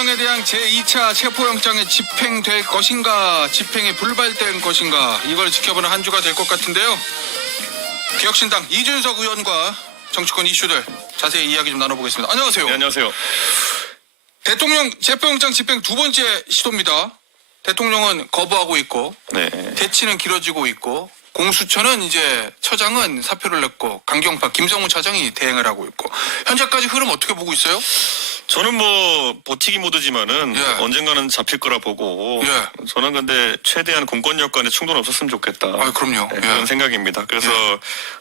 대통령에 대한 제2차 체포영장이 집행될 것인가, 집행이 불발된 것인가, 이걸 지켜보는 한 주가 될 것 같은데요. 개혁신당 이준석 의원과 정치권 이슈들 자세히 이야기 좀 나눠보겠습니다. 안녕하세요. 네, 안녕하세요. 대통령 체포영장 집행 두 번째 시도입니다. 대통령은 거부하고 있고, 네. 대치는 길어지고 있고, 공수처는 이제 처장은 사표를 냈고, 강경파 김성훈 차장이 대행을 하고 있고, 현재까지 흐름 어떻게 보고 있어요? 저는 뭐 버티기 모드지만은 예. 언젠가는 잡힐 거라 보고 예. 저는 근데 최대한 공권력 간의 충돌 없었으면 좋겠다. 아, 그럼요. 네, 예. 그런 생각입니다. 그래서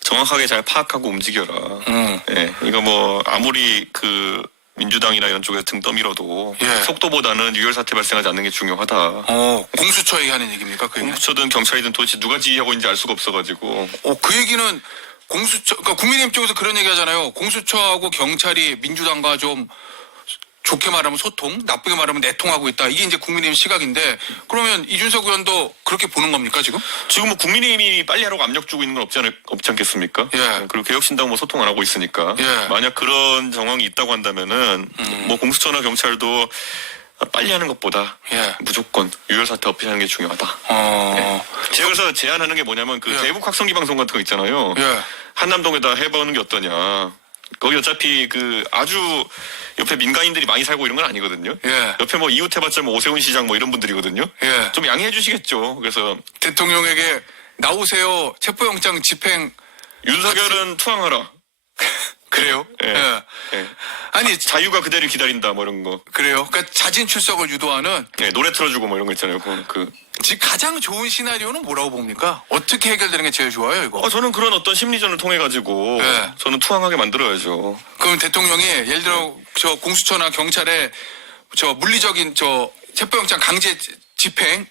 정확하게 잘 파악하고 움직여라. 예. 이거 뭐 아무리 그 민주당이나 이런 쪽에 등 떠밀어도 예. 속도보다는 유혈 사태 발생하지 않는 게 중요하다. 공수처 얘기하는 얘기입니까? 그 얘기는? 공수처든 경찰이든 도대체 누가 지휘하고 있는지 알 수가 없어가지고. 그 얘기는 공수처, 그러니까 국민의힘 쪽에서 그런 얘기 하잖아요. 공수처하고 경찰이 민주당과 좀 좋게 말하면 소통, 나쁘게 말하면 내통하고 있다. 이게 이제 국민의힘 시각인데, 그러면 이준석 의원도 그렇게 보는 겁니까, 지금? 지금 뭐 국민의힘이 빨리 하라고 압력 주고 있는 건 없지 않겠습니까? 예. 그리고 개혁신당 뭐 소통 안 하고 있으니까. 예. 만약 그런 정황이 있다고 한다면은 뭐 공수처나 경찰도 빨리 하는 것보다 예. 무조건 유혈 사태 없이 하는 게 중요하다. 제가 그래서 제안하는 게 뭐냐면 그 예. 대북 확성기 방송 같은 거 있잖아요. 예. 한남동에다 해보는 게 어떠냐. 거기 어차피 그 아주 옆에 민간인들이 많이 살고 이런 건 아니거든요. 예. 옆에 뭐 이웃해봤자 뭐 오세훈 시장 뭐 이런 분들이거든요. 예. 좀 양해해 주시겠죠. 그래서 대통령에게 나오세요. 체포영장 집행. 윤석열은 투항하라. 그래요? 예. 예. 아니, 자유가 그대를 기다린다 뭐 이런 거. 그래요. 그러니까 자진 출석을 유도하는 예, 노래 틀어주고 뭐 이런 거 있잖아요. 지금 가장 좋은 시나리오는 뭐라고 봅니까? 어떻게 해결되는 게 제일 좋아요, 이거? 저는 그런 어떤 심리전을 통해 가지고 예. 저는 투항하게 만들어야죠. 그럼 대통령이 예를 들어 저 공수처나 경찰에 저 물리적인 저 체포영장 강제 집행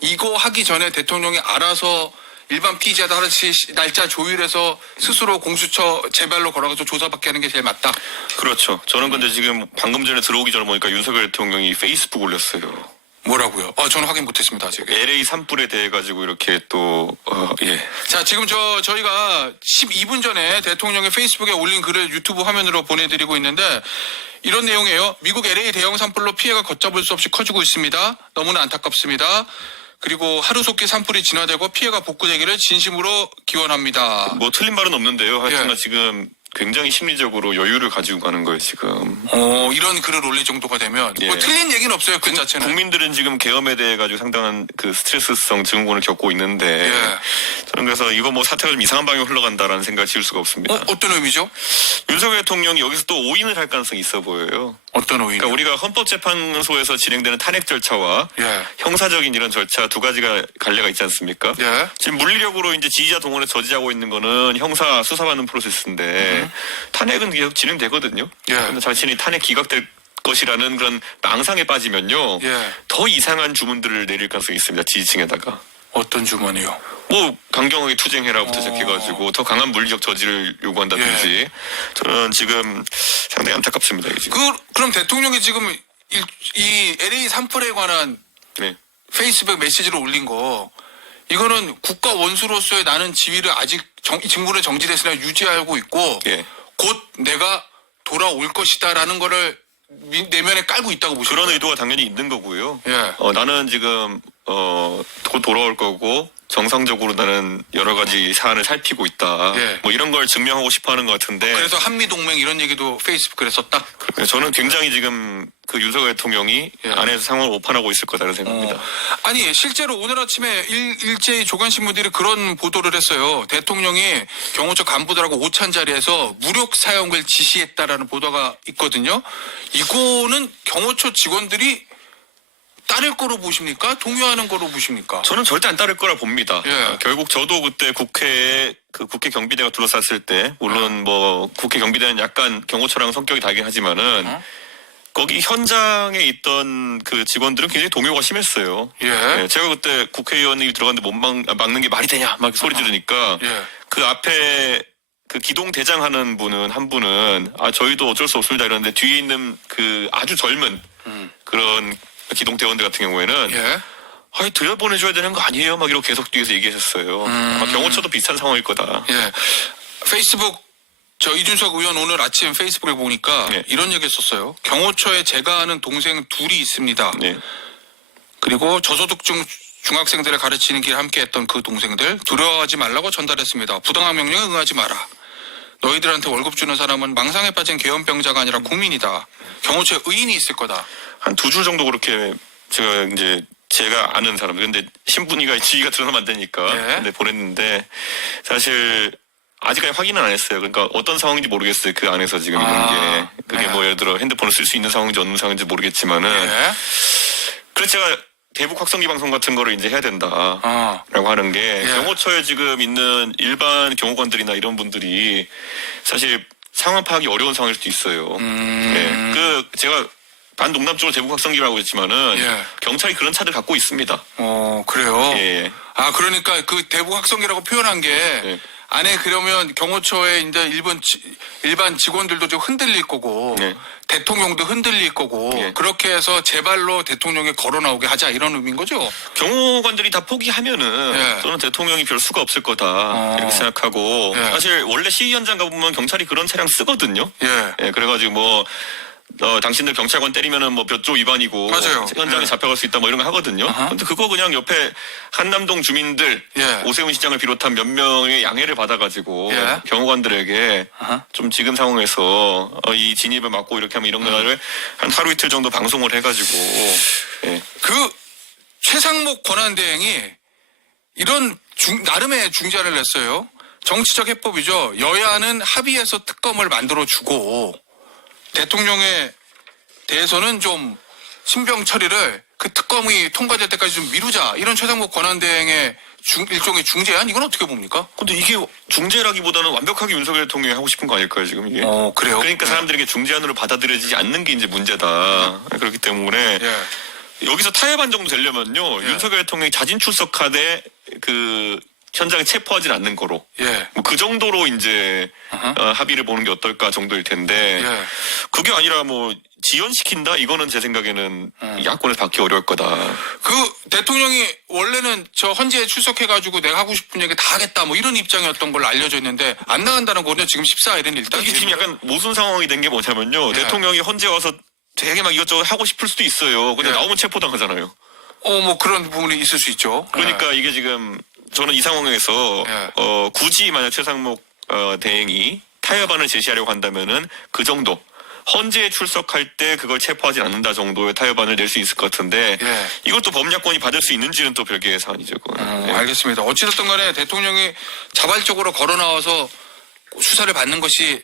이거 하기 전에 대통령이 알아서 일반 피의자도 하듯이 날짜 조율해서 스스로 공수처 제발로 걸어가서 조사받게 하는 게 제일 맞다. 그렇죠. 저는 근데 지금 방금 전에 들어오기 전에 보니까 윤석열 대통령이 페이스북 올렸어요. 뭐라고요? 저는 확인 못했습니다, 아직. LA 산불에 대해 가지고 이렇게 또 예. 자, 지금 저희가 12분 전에 대통령의 페이스북에 올린 글을 유튜브 화면으로 보내드리고 있는데 이런 내용이에요. 미국 LA 대형 산불로 피해가 걷잡을 수 없이 커지고 있습니다. 너무나 안타깝습니다. 그리고 하루속히 산불이 진화되고 피해가 복구되기를 진심으로 기원합니다. 뭐 틀린 말은 없는데요. 하여튼 예. 지금 굉장히 심리적으로 여유를 가지고 가는 거예요, 지금. 이런 글을 올릴 정도가 되면 예. 뭐 틀린 얘기는 없어요, 그 자체는. 국민들은 지금 계엄에 대해 가지고 상당한 그 스트레스성 증후군을 겪고 있는데 예. 저는 그래서 이거 뭐 사태가 좀 이상한 방향으로 흘러간다라는 생각을 지울 수가 없습니다. 어떤 의미죠? 윤석열 대통령이 여기서 또 오인을 할 가능성이 있어 보여요. 어떤 의미? 그러니까 우리가 헌법재판소에서 진행되는 탄핵 절차와 예. 형사적인 이런 절차 두 가지가 갈래가 있지 않습니까? 예. 지금 물리력으로 이제 지지자 동원에 저지하고 있는 거는 형사 수사받는 프로세스인데 탄핵은 계속 진행되거든요. 예. 근데 자신이 탄핵 기각될 것이라는 그런 망상에 빠지면요. 예. 더 이상한 주문들을 내릴 가능성이 있습니다. 지지층에다가. 어떤 주문이요? 뭐 강경하게 투쟁해라부터 시작해가지고 더 강한 물리적 저지를 요구한다든지 저는 지금 상당히 안타깝습니다. 이게 지금. 그럼 대통령이 지금 이 LA 산불에 관한 네. 페이스북 메시지를 올린 거 이거는 국가 원수로서의 나는 지위를 아직 직무를 정지됐으나 유지하고 있고 예. 곧 내가 돌아올 것이다라는 거를 내면에 깔고 있다고 보시는 그런 거예요? 의도가 당연히 있는 거고요. 예. 나는 지금 곧 돌아올 거고 정상적으로 나는 여러 가지 사안을 살피고 있다. 예. 뭐 이런 걸 증명하고 싶어하는 것 같은데. 그래서 한미동맹 이런 얘기도 페이스북에 썼다? 저는 굉장히 지금 그 윤석열 대통령이 예. 안에서 상황을 오판하고 있을 거다라는 생각입니다. 아니 실제로 오늘 아침에 일제히 조간신문들이 그런 보도를 했어요. 대통령이 경호처 간부들하고 오찬 자리에서 무력 사용을 지시했다라는 보도가 있거든요. 이거는 경호처 직원들이 따를 거로 보십니까? 동요하는 거로 보십니까? 저는 절대 안 따를 거라 봅니다. 예. 결국 저도 그때 국회에 그 국회 경비대가 둘러쌌을 때 물론 뭐 국회 경비대는 약간 경호처랑 성격이 다르긴 하지만은 거기 현장에 있던 그 직원들은 굉장히 동요가 심했어요. 예. 제가 그때 국회의원이 들어갔는데 못 막는 게 말이 되냐 막 소리 지르니까 예. 그 앞에 그 기동 대장하는 분은 한 분은 저희도 어쩔 수 없습니다 이러는데 뒤에 있는 그 아주 젊은 그런 기동 대원들 같은 경우에는 예. 들여보내줘야 되는 거 아니에요? 막 이러고 계속 뒤에서 얘기하셨어요. 아마 경호처도 비슷한 상황일 거다. 예. 페이스북 저 이준석 의원 오늘 아침 페이스북에 보니까 네. 이런 얘기 했었어요. 경호처에 제가 아는 동생 둘이 있습니다. 네. 그리고 저소득층 중학생들을 가르치는 길 함께했던 그 동생들 두려워하지 말라고 전달했습니다. 부당한 명령에 응하지 마라. 너희들한테 월급 주는 사람은 망상에 빠진 계엄병자가 아니라 국민이다. 경호처에 의인이 있을 거다. 한 두 줄 정도 그렇게 제가 아는 사람, 근데 신분이가 지위가 드러나면 안 되니까 네. 근데 보냈는데 사실 아직까지 확인은 안 했어요. 그러니까 어떤 상황인지 모르겠어요. 그 안에서 지금 이런 게 그게 네. 뭐 예를 들어 핸드폰을 쓸 수 있는 상황인지 없는 상황인지 모르겠지만은 네. 그래서 제가 대북 확성기 방송 같은 거를 이제 해야 된다라고 하는 게 예. 경호처에 지금 있는 일반 경호관들이나 이런 분들이 사실 상황 파악이 어려운 상황일 수도 있어요. 네. 그 제가 반농담적으로 대북 확성기라고 했지만은 예. 경찰이 그런 차들 갖고 있습니다. 그래요? 예. 아, 그러니까 그 대북 확성기라고 표현한 게 네. 안에 그러면 경호처에 이제 일반 직원들도 좀 흔들릴 거고 네. 대통령도 흔들릴 거고 예. 그렇게 해서 제발로 대통령에 걸어 나오게 하자 이런 의미인 거죠? 경호관들이 다 포기하면은 예. 저는 대통령이 별 수가 없을 거다 이렇게 생각하고 예. 사실 원래 시위 현장 가보면 경찰이 그런 차량 쓰거든요. 예. 예, 그래가지고 뭐 당신들 경찰관 때리면은 뭐 몇 조 위반이고 맞아요. 현장에 예. 잡혀갈 수 있다 뭐 이런 거 하거든요. 아하. 근데 그거 그냥 옆에 한남동 주민들 예. 오세훈 시장을 비롯한 몇 명의 양해를 받아가지고 예. 경호관들에게 아하. 좀 지금 상황에서 이 진입을 막고 이렇게 하면 이런 거를 한 하루 이틀 정도 방송을 해가지고 예. 그 최상목 권한대행이 이런 나름의 중재안을 냈어요. 정치적 해법이죠. 여야는 합의해서 특검을 만들어 주고 대통령에 대해서는 좀 신병 처리를 그 특검이 통과될 때까지 좀 미루자. 이런 최상목 권한대행의 일종의 중재안 이건 어떻게 봅니까? 근데 이게 중재라기보다는 완벽하게 윤석열 대통령이 하고 싶은 거 아닐까요 지금 이게? 그래요? 그러니까 사람들에게 중재안으로 받아들여지지 않는 게 이제 문제다. 그렇기 때문에 예. 여기서 타협안 정도 되려면요 예. 윤석열 대통령이 자진 출석하되 그 현장에 체포하진 않는 거로 예. 뭐 그 정도로 이제 아하. 합의를 보는 게 어떨까 정도일 텐데 예. 그게 아니라 뭐 지연시킨다 이거는 제 생각에는 야권에서 받기 어려울 거다. 그 대통령이 원래는 저 헌재에 출석해가지고 내가 하고 싶은 얘기 다 하겠다 뭐 이런 입장이었던 걸로 알려져 있는데 안 나간다는 거는 지금 14일은 일단 이게 지금 약간 모순 상황이 된 게 뭐냐면요 예. 대통령이 헌재 와서 되게 막 이것저것 하고 싶을 수도 있어요. 근데 예. 나오면 체포당하잖아요. 뭐 그런 부분이 있을 수 있죠. 그러니까 이게 지금 저는 이 상황에서 예. 굳이 만약 최상목 대행이 타협안을 제시하려고 한다면은 그 정도 헌재에 출석할 때 그걸 체포하지 않는다 정도의 타협안을 낼 수 있을 것 같은데 예. 이것도 법약권이 받을 수 있는지는 또 별개의 사안이죠. 그건. 예. 알겠습니다. 어찌됐든 간에 대통령이 자발적으로 걸어 나와서 수사를 받는 것이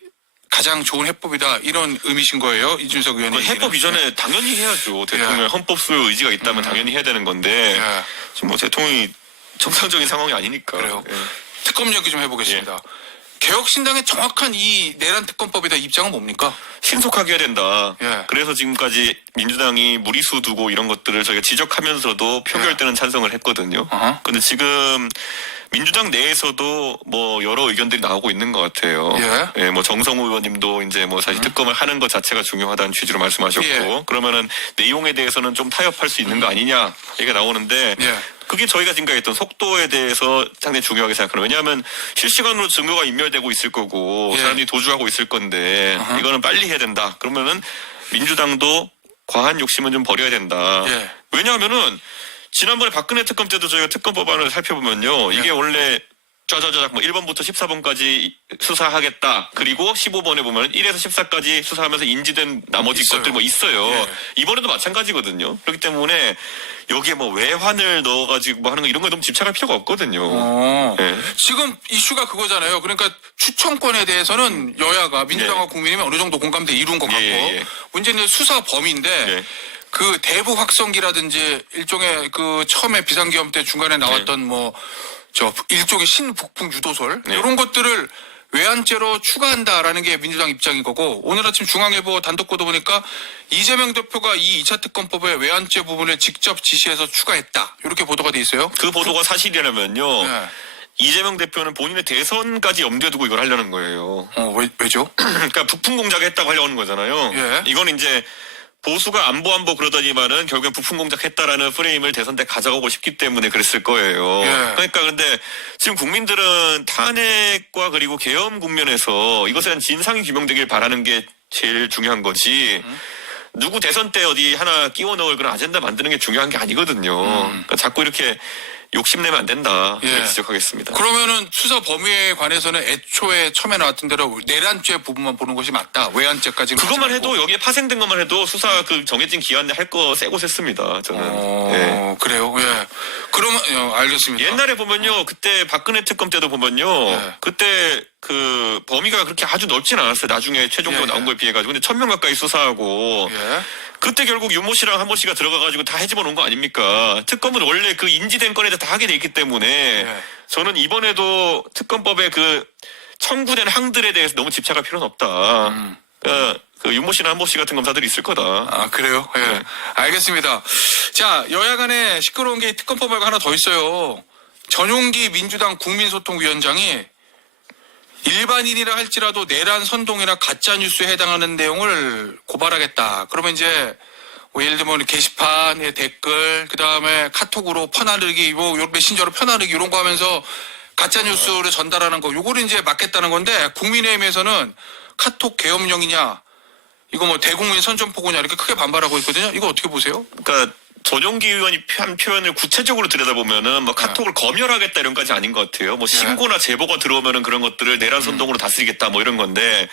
가장 좋은 해법이다 이런 의미신 거예요. 이준석 의원이. 그 해법 이전에 당연히 해야죠. 대통령 헌법 수요 의지가 있다면 당연히 해야 되는 건데 예. 지금 뭐 대통령이 정상적인 상황이 아니니까. 그래요. 예. 특검 얘기 좀 해보겠습니다. 개혁신당의 정확한 이 내란 특검법에 대한 입장은 뭡니까? 신속하게 해야 된다. 예. 그래서 지금까지 민주당이 무리수 두고 이런 것들을 저희가 지적하면서도 표결 예. 때는 찬성을 했거든요. 어허. 근데 지금 민주당 내에서도 뭐 여러 의견들이 나오고 있는 것 같아요. 예. 뭐 정성호 의원님도 이제 뭐 사실 특검을 하는 것 자체가 중요하다는 취지로 말씀하셨고 예. 그러면은 내용에 대해서는 좀 타협할 수 있는 거 아니냐 얘기가 나오는데 예. 그게 저희가 지금까지 했던 속도에 대해서 상당히 중요하게 생각하는. 왜냐하면 실시간으로 증거가 인멸되고 있을 거고 예. 사람들이 도주하고 있을 건데 어허. 이거는 빨리 해야 된다. 그러면은 민주당도 과한 욕심은 좀 버려야 된다. 예. 왜냐하면은 지난번에 박근혜 특검 때도 저희가 특검 법안을 살펴보면요. 이게 예. 원래 짜자자작 뭐 1번부터 14번까지 수사하겠다. 그리고 15번에 보면 1에서 14까지 수사하면서 인지된 나머지 있어요. 것들 뭐 있어요. 예. 이번에도 마찬가지거든요. 그렇기 때문에 여기에 뭐 외환을 넣어가지고 뭐 하는 거 이런 거에 너무 집착할 필요가 없거든요. 예. 지금 이슈가 그거잖아요. 그러니까 추천권에 대해서는 여야가 민주당과 국민의힘이 어느 정도 공감대 이룬 것 같고 예. 문제는 수사 범위인데 예. 그 대북 확성기라든지 일종의 그 처음에 비상계엄 때 중간에 나왔던 뭐 저 일종의 신북풍 유도설 네. 이런 것들을 외환죄로 추가한다라는 게 민주당 입장인 거고 오늘 아침 중앙일보 단독 보도 보니까 이재명 대표가 이 2차 특검법의 외환죄 부분을 직접 지시해서 추가했다 이렇게 보도가 돼 있어요. 그 보도가 사실이라면요. 네. 이재명 대표는 본인의 대선까지 염두에 두고 이걸 하려는 거예요. 왜죠? 그러니까 북풍 공작을 했다고 하려는 거잖아요. 예. 이건 이제 보수가 안보 그러더니만은 결국엔 부품 공작했다라는 프레임을 대선 때 가져가고 싶기 때문에 그랬을 거예요. 예. 그러니까 근데 지금 국민들은 탄핵과 그리고 계엄 국면에서 이것에 대한 진상이 규명되길 바라는 게 제일 중요한 거지. 누구 대선 때 어디 하나 끼워 넣을 그런 아젠다 만드는 게 중요한 게 아니거든요. 그러니까 자꾸 이렇게 욕심내면 안 된다. 이렇게 예. 지적하겠습니다. 그러면은 수사 범위에 관해서는 애초에 처음에 나왔던 대로 내란죄 부분만 보는 것이 맞다. 외환죄까지는 그것만 하지 해도 말고. 여기에 파생된 것만 해도 수사 그 정해진 기한 내 할 거 세고 셌습니다. 저는. 예. 그래요. 예. 그러면 알겠습니다. 옛날에 보면요, 그때 박근혜 특검 때도 보면요, 예. 그때 그 범위가 그렇게 아주 넓진 않았어요. 나중에 최종적으로 예, 나온 예. 걸 비해 가지고. 근데 1,000명 가까이 수사하고. 예. 그때 결국 윤모 씨랑 한모 씨가 들어가가지고 다 해집어 놓은 거 아닙니까? 특검은 원래 그 인지된 건에 다 하게 돼 있기 때문에 예. 저는 이번에도 특검법의 그 청구된 항들에 대해서 너무 집착할 필요는 없다. 그 윤모 씨나 한모 씨 같은 검사들이 있을 거다. 아, 그래요? 예. 네. 알겠습니다. 자, 여야 간에 시끄러운 게 특검법 말고 하나 더 있어요. 전용기 민주당 국민소통위원장이 일반인이라 할지라도 내란 선동이나 가짜뉴스에 해당하는 내용을 고발하겠다. 그러면 이제 뭐 예를 들면 게시판의 댓글, 그 다음에 카톡으로 퍼나르기, 뭐 메신저로 퍼나르기 이런 거 하면서 가짜뉴스를 전달하는 거, 요거를 이제 막겠다는 건데 국민의힘에서는 카톡 계엄령이냐, 이거 뭐 대국민 선전포고냐 이렇게 크게 반발하고 있거든요. 이거 어떻게 보세요? 그러니까 전용기 의원이 한 표현을 구체적으로 들여다보면은 뭐 카톡을 검열하겠다 이런 까지 아닌 것 같아요. 뭐 신고나 제보가 들어오면은 그런 것들을 내란 선동으로 다스리겠다 뭐 이런 건데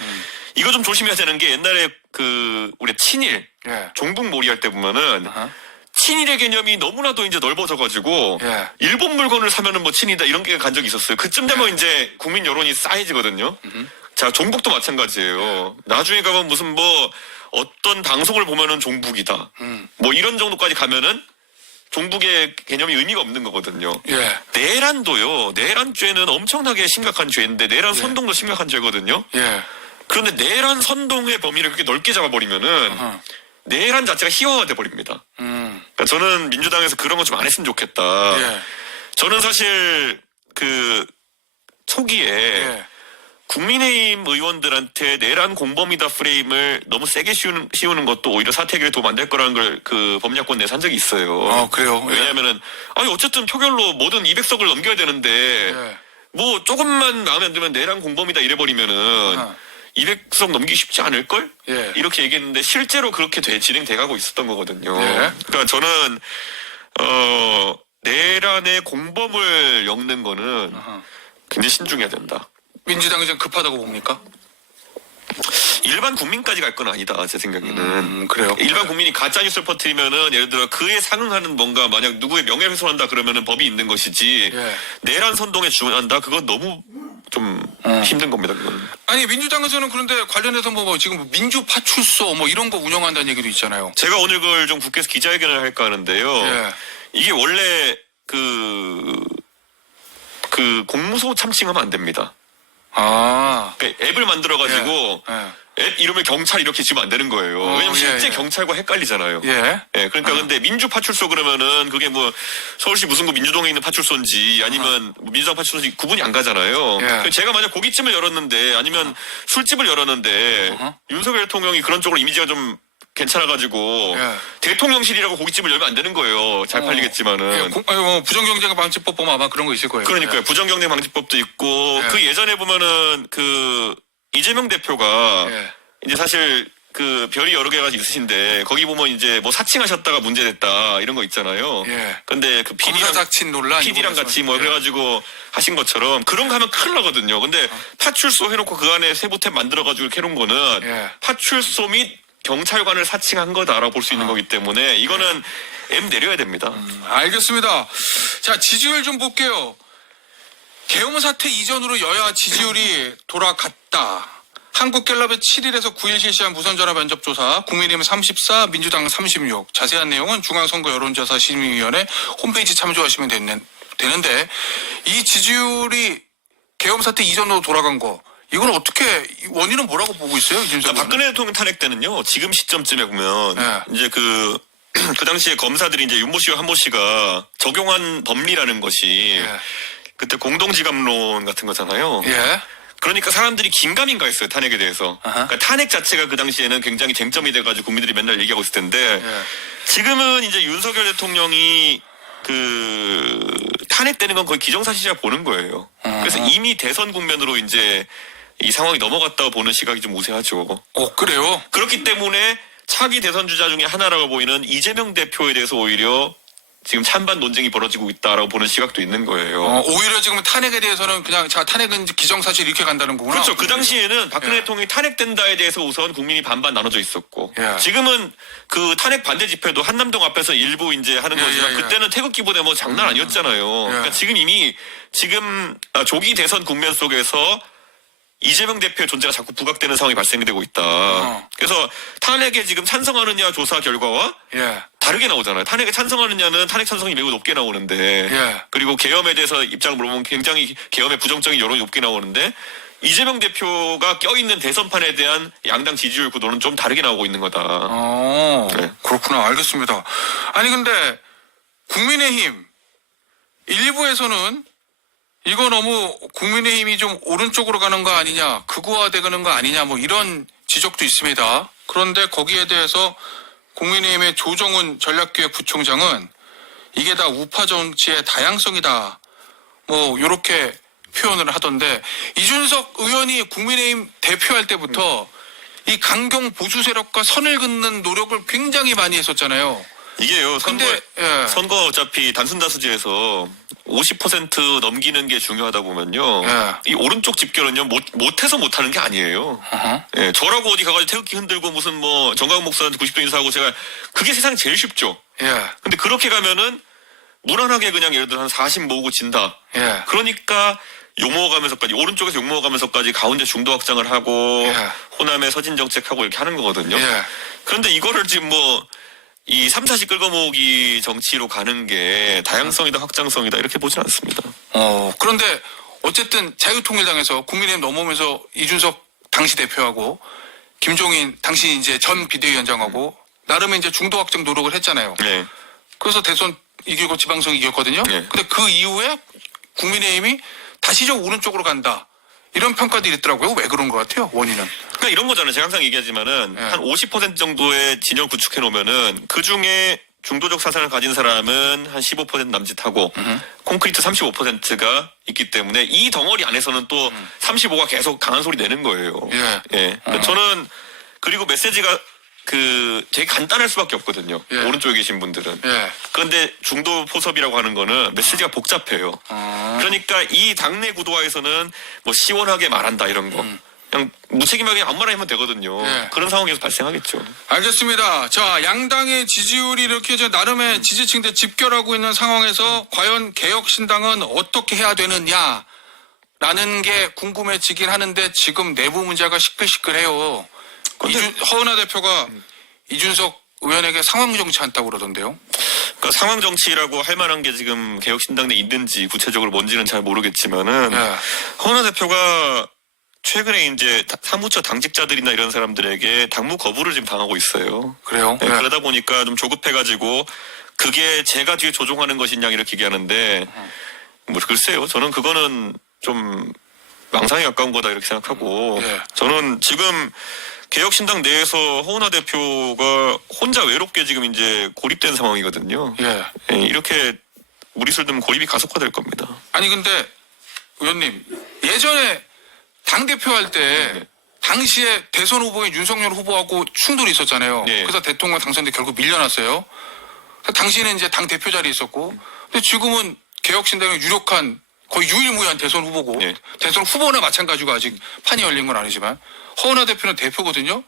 이거 좀 조심해야 되는 게 옛날에 그 우리 친일 예. 종북몰이 할 때 보면은 아하. 친일의 개념이 너무나도 이제 넓어져가지고 예. 일본 물건을 사면은 뭐 친이다 이런 게 간 적이 있었어요. 그쯤 되면 이제 국민 여론이 싸해지거든요. 자, 종북도 마찬가지예요. 나중에 가면 무슨 뭐 어떤 방송을 보면은 종북이다. 뭐 이런 정도까지 가면은 종북의 개념이 의미가 없는 거거든요. 예. 내란도요. 내란죄는 엄청나게 심각한 죄인데 내란 선동도 심각한 죄거든요. 예. 그런데 내란 선동의 범위를 그렇게 넓게 잡아버리면은 어허. 내란 자체가 희화화돼 버립니다. 그러니까 저는 민주당에서 그런 거 좀 안 했으면 좋겠다. 예. 저는 사실 그 초기에 예. 국민의힘 의원들한테 내란 공범이다 프레임을 너무 세게 씌우는 것도 오히려 사퇴기를 도움 안 될 거라는 걸 그 법약권 내서 한 적이 있어요. 그래요? 예. 왜냐하면은 아니 어쨌든 표결로 뭐든 200석을 넘겨야 되는데 예. 뭐 조금만 마음에 안 들면 내란 공범이다 이래버리면은 어. 200석 넘기기 쉽지 않을 걸? 예. 이렇게 얘기했는데 실제로 그렇게 진행돼가고 있었던 거거든요. 예. 그러니까 저는 내란의 공범을 엮는 거는 어허. 굉장히 신중해야 된다. 민주당이 좀 급하다고 봅니까? 일반 국민까지 갈 건 아니다, 제 생각에는. 그래요. 일반 국민이 가짜뉴스를 퍼뜨리면은, 예를 들어, 그에 상응하는 뭔가, 만약 누구의 명예훼손한다 그러면은 법이 있는 것이지, 예. 내란 선동에 준한다? 그건 너무 좀 힘든 겁니다, 그건. 아니 민주당에서는 그런데 관련해서 뭐 지금 민주파출소 뭐 이런 거 운영한다는 얘기도 있잖아요. 제가 오늘 그걸 좀 국회에서 기자회견을 할까 하는데요. 예. 이게 원래 그 공무소 참칭하면 안 됩니다. 아. 그러니까 앱을 만들어가지고, 예. 앱 이름을 경찰 이렇게 지으면 안 되는 거예요. 왜냐면 실제 예. 경찰과 헷갈리잖아요. 예. 예, 그러니까 근데 민주파출소 그러면은 그게 뭐 서울시 무슨 구 민주동에 있는 파출소인지 아니면 뭐 민주당 파출소인지 구분이 안 가잖아요. 예. 그래서 제가 만약 고깃집을 열었는데 아니면 술집을 열었는데 윤석열 대통령이 그런 쪽으로 이미지가 좀 괜찮아가지고 예. 대통령실이라고 고깃집을 열면 안 되는 거예요. 잘 팔리겠지만은. 부정경제 방지법 보면 아마 그런 거 있을 거예요. 그러니까요. 부정경제 방지법도 있고 예. 그 예전에 보면은 그 이재명 대표가 예. 이제 사실 그 별이 여러 개가 있으신데 거기 보면 이제 뭐 사칭하셨다가 문제됐다 이런 거 있잖아요. 예. 근데 그 검사사칭 논란 PD랑 이거 같이 뭐 예. 그래가지고 하신 것처럼 그런 거 하면 큰일 나거든요. 근데 파출소 해놓고 그 안에 세부탭 만들어가지고 이렇게 해놓은 거는 예. 파출소 및 경찰관을 사칭한 거다라고 볼 수 있는 거기 때문에 이거는 M 내려야 됩니다. 알겠습니다. 자, 지지율 좀 볼게요. 계엄 사태 이전으로 여야 지지율이 돌아갔다. 한국갤럽의 7일에서 9일 실시한 무선전화 면접조사, 국민의힘 34, 민주당 36. 자세한 내용은 중앙선거 여론조사 심의위원회 홈페이지 참조하시면 되는데 이 지지율이 계엄 사태 이전으로 돌아간 거, 이건 어떻게 원인은 뭐라고 보고 있어요, 이준석? 그러니까 박근혜 대통령 탄핵 때는요. 지금 시점쯤에 보면 네. 이제 그 당시에 검사들이 이제 윤모 씨와 한모 씨가 적용한 법리라는 것이 예. 그때 공동지감론 같은 거잖아요. 예. 그러니까 사람들이 긴가민가 했어요, 탄핵에 대해서. 그러니까 탄핵 자체가 그 당시에는 굉장히 쟁점이 돼가지고 국민들이 맨날 얘기하고 있을 텐데, 예. 지금은 이제 윤석열 대통령이 탄핵되는 건 거의 기정사실이라 보는 거예요. 그래서 이미 대선 국면으로 이제 이 상황이 넘어갔다고 보는 시각이 좀 우세하죠. 그래요? 그렇기 때문에 차기 대선 주자 중에 하나라고 보이는 이재명 대표에 대해서 오히려 지금 찬반 논쟁이 벌어지고 있다라고 보는 시각도 있는 거예요. 오히려 지금 탄핵에 대해서는 그냥 탄핵은 기정사실 이렇게 간다는 거구나. 그렇죠. 그 당시에는 박근혜 예. 대통령이 탄핵된다에 대해서 우선 국민이 반반 나눠져 있었고, 예. 지금은 그 탄핵 반대 집회도 한남동 앞에서 일부 이제 하는 예, 거지만 예, 예. 그때는 태극기보다 뭐 장난 아니었잖아요. 그러니까 지금 이미 조기 대선 국면 속에서 이재명 대표의 존재가 자꾸 부각되는 상황이 발생되고 있다. 그래서 탄핵에 지금 찬성하느냐 조사 결과와 예. 다르게 나오잖아요. 탄핵에 찬성하느냐는 탄핵 찬성이 매우 높게 나오는데, 예. 그리고 계엄에 대해서 입장을 물어보면 굉장히 계엄에 부정적인 여론이 높게 나오는데, 이재명 대표가 껴있는 대선판에 대한 양당 지지율 구도는 좀 다르게 나오고 있는 거다. 네. 그렇구나. 알겠습니다. 아니 근데 국민의힘 일부에서는 이거 너무 국민의힘이 좀 오른쪽으로 가는 거 아니냐, 극우화되는 거 아니냐, 뭐 이런 지적도 있습니다. 그런데 거기에 대해서 국민의힘의 조정훈 전략기획부총장은 이게 다 우파 정치의 다양성이다, 뭐 이렇게 표현을 하던데, 이준석 의원이 국민의힘 대표할 때부터 이 강경 보수 세력과 선을 긋는 노력을 굉장히 많이 했었잖아요. 이게요, 근데 선거 어차피 단순 다수제에서 50% 넘기는 게 중요하다 보면요. 예. 이 오른쪽 집결은요, 못해서 못하는 게 아니에요. 예, 저라고 어디 가가지고 태극기 흔들고 무슨 뭐 정강 목사한테 90도 인사하고 제가 그게 세상 제일 쉽죠. 예. 근데 그렇게 가면은 무난하게 그냥 예를 들어 한 40 모으고 진다. 예. 그러니까 욕먹어가면서까지, 오른쪽에서 욕먹어가면서까지 가운데 중도 확장을 하고 예. 호남에 서진 정책하고 이렇게 하는 거거든요. 예. 그런데 이거를 지금 이 3, 40 끌어모으기 정치로 가는 게 다양성이다 확장성이다 이렇게 보진 않습니다. 그런데 어쨌든 자유통일당에서 국민의힘 넘어오면서 이준석 당시 대표하고 김종인 당시 이제 전 비대위원장하고 나름의 이제 중도 확장 노력을 했잖아요. 네. 그래서 대선 이기고 지방선 이겼거든요. 네. 근데 그 이후에 국민의힘이 다시 좀 오른쪽으로 간다, 이런 평가들이 있더라고요. 왜 그런 것 같아요, 원인은? 그러니까 이런 거잖아요. 제가 항상 얘기하지만은 예. 한 50% 정도의 진영 구축해 놓으면은 그 중에 중도적 사상을 가진 사람은 한 15% 남짓하고 콘크리트 35%가 있기 때문에 이 덩어리 안에서는 또 35가 계속 강한 소리 내는 거예요. 예. 예. 저는 그리고 메시지가 되게 간단할 수밖에 없거든요. 예. 오른쪽에 계신 분들은. 예. 그런데 중도 포섭이라고 하는 거는 메시지가 복잡해요. 그러니까 이 당내 구도화에서는 뭐 시원하게 말한다 이런 거. 그냥 무책임하게 아무 말나 하면 되거든요. 예. 그런 상황에서 발생하겠죠. 알겠습니다. 자, 양당의 지지율이 이렇게 나름의 지지층대 집결하고 있는 상황에서 과연 개혁신당은 어떻게 해야 되느냐라는 게 궁금해지긴 하는데, 지금 내부 문제가 시끌시끌해요. 허은하 대표가 이준석 의원에게 상황 정치한다고 그러던데요. 그러니까 상황 정치라고 할 만한 게 지금 개혁신당 내에 있는지 구체적으로 뭔지는 잘 모르겠지만은 예. 허은하 대표가 최근에 이제 사무처 당직자들이나 이런 사람들에게 당무 거부를 지금 당하고 있어요. 그래요? 네, 예. 그러다 보니까 좀 조급해가지고 그게 제가 뒤에 조종하는 것이냐 이렇게 얘기하는데, 뭐 글쎄요. 저는 그거는 좀 망상에 가까운 거다 이렇게 생각하고, 예. 저는 지금 개혁신당 내에서 허은하 대표가 혼자 외롭게 지금 이제 고립된 상황이거든요. 예. 예, 이렇게 무리수를 두면 고립이 가속화될 겁니다. 아니 근데 의원님, 예전에 당대표 할 때 당시에 대선 후보인 윤석열 후보하고 충돌이 있었잖아요. 예. 그래서 대통령 당선돼 결국 밀려났어요. 당시에는 이제 당 대표 자리에 있었고, 근데 지금은 개혁신당의 유력한 거의 유일무이한 대선 후보고, 예. 대선 후보나 마찬가지고 아직 판이 열린 건 아니지만 허은하 대표는 대표거든요.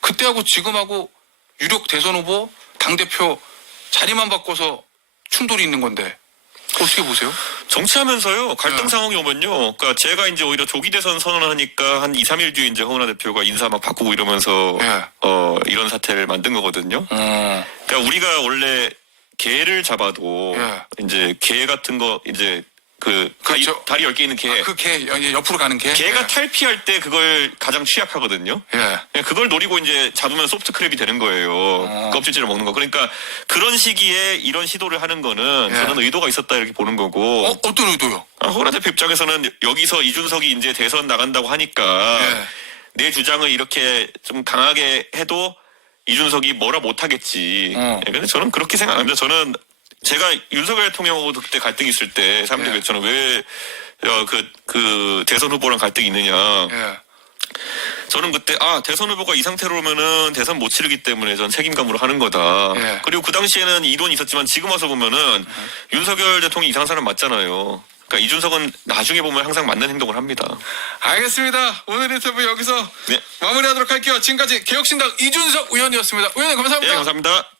그때하고 지금하고 유력 대선 후보 당대표 자리만 바꿔서 충돌이 있는 건데 어떻게 보세요? 정치하면서요, 갈등 네. 상황이 오면요. 그러니까 제가 이제 오히려 조기 대선 선언을 하니까 한 2, 3일 뒤에 이제 허은하 대표가 인사 막 바꾸고 이러면서 예. 이런 사태를 만든 거거든요. 그러니까 우리가 원래 개를 잡아도 예. 이제 개 같은 거 이제 그 그렇죠. 다리 10개 있는 개. 그 개, 옆으로 가는 개. 개가 예. 탈피할 때 그걸 가장 취약하거든요. 예. 그걸 노리고 이제 잡으면 소프트 크랩이 되는 거예요. 껍질째를 먹는 거. 그러니까 그런 시기에 이런 시도를 하는 거는 예. 저는 의도가 있었다 이렇게 보는 거고. 어떤 의도요? 호라 대표 입장에서는 여기서 이준석이 이제 대선 나간다고 하니까 예. 내 주장을 이렇게 좀 강하게 해도 이준석이 뭐라 못하겠지. 근데 저는 그렇게 생각합니다. 저는 제가 윤석열 대통령하고도 그때 갈등이 있을 때 사람들이 예. 그랬잖아요. 왜 그 대선 후보랑 갈등이 있느냐. 예. 저는 그때 대선 후보가 이 상태로면은 대선 못 치르기 때문에 전 책임감으로 하는 거다. 예. 그리고 그 당시에는 이론이 있었지만 지금 와서 보면은 윤석열 대통령이 이상한 사람 맞잖아요. 그러니까 이준석은 나중에 보면 항상 맞는 행동을 합니다. 알겠습니다. 오늘 인터뷰 여기서 네. 마무리하도록 할게요. 지금까지 개혁신당 이준석 의원이었습니다. 의원님 감사합니다. 예, 감사합니다.